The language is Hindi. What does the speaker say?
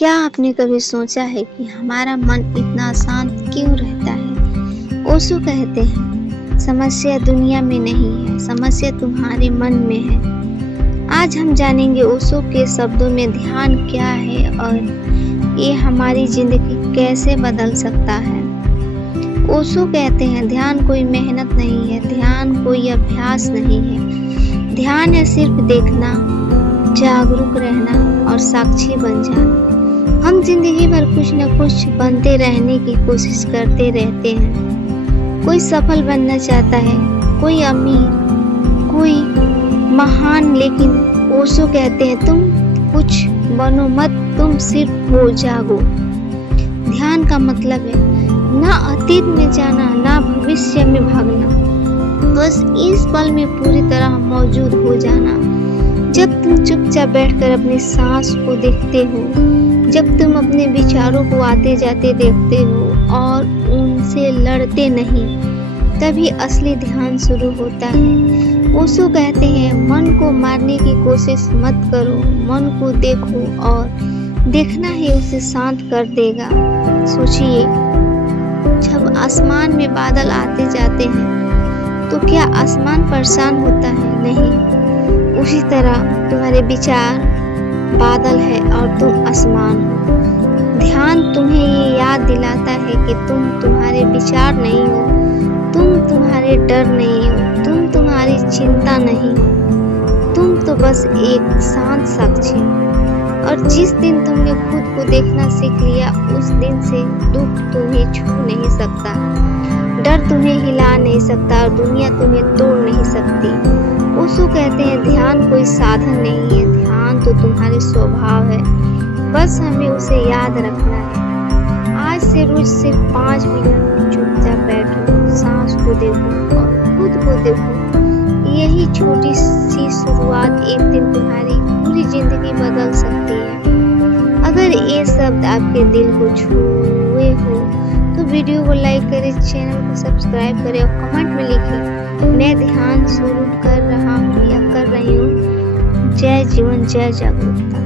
क्या आपने कभी सोचा है कि हमारा मन इतना शांत क्यों रहता है? ओशो कहते हैं, समस्या दुनिया में नहीं है, समस्या तुम्हारे मन में है। आज हम जानेंगे ओशो के शब्दों में ध्यान क्या है और ये हमारी जिंदगी कैसे बदल सकता है। ओशो कहते हैं, ध्यान कोई मेहनत नहीं है, ध्यान कोई अभ्यास नहीं है। ध्यान है सिर्फ देखना, जागरूक रहना और साक्षी बन जाना। हम जिंदगी भर कुछ न कुछ बनते रहने की कोशिश करते रहते हैं। कोई सफल बनना चाहता है, कोई अमीर, कोई महान, लेकिन ओशो कहते हैं तुम कुछ बनो मत, तुम सिर्फ हो जागो। ध्यान का मतलब है ना अतीत में जाना, ना भविष्य में भागना, बस इस पल में पूरी तरह मौजूद हो जाना। जब तुम चुपचाप बैठकर अपनी सांस को देखते हो, जब तुम अपने विचारों को आते जाते देखते हो और उनसे लड़ते नहीं, तभी असली ध्यान शुरू होता है। ओशो कहते हैं, मन को मारने की कोशिश मत करो, मन को देखो और देखना ही उसे शांत कर देगा। सोचिए, जब आसमान में बादल आते जाते हैं तो क्या आसमान परेशान होता है? नहीं। उसी तरह तुम्हारे विचार बादल है और तुम आसमान हो। ध्यान तुम्हें ये याद दिलाता है कि तुम तुम्हारे विचार नहीं हो, तुम तुम्हारे डर नहीं हो, तुम तुम्हारी चिंता नहीं हो, तुम तो बस एक शांत साक्षी हो। और जिस दिन तुमने खुद को देखना सीख लिया, उस दिन से दुख तुम्हें छू नहीं सकता, डर तुम्हें हिला नहीं सकता और दुनिया तुम्हें तोड़ नहीं सकती। ओशो कहते हैं, ध्यान कोई साधन नहीं है, ध्यान तो तुम्हारे स्वभाव है, बस हमें उसे याद रखना है। आज से रोज सिर्फ 5 मिनट चुपचाप बैठो, सांस को देखो और खुद को देखो। यही छोटी सी शुरुआत एक दिन तुम्हारी पूरी जिंदगी बदल सकती है। अगर ये शब्द आपके दिल को छुए हो तो वीडियो को लाइक करें, चैनल को सब्सक्राइब करें और कमेंट में लिखें, मैं ध्यान शुरू कर रहा हूँ या कर रही हूँ। जय जीवन, जय जागरूकता।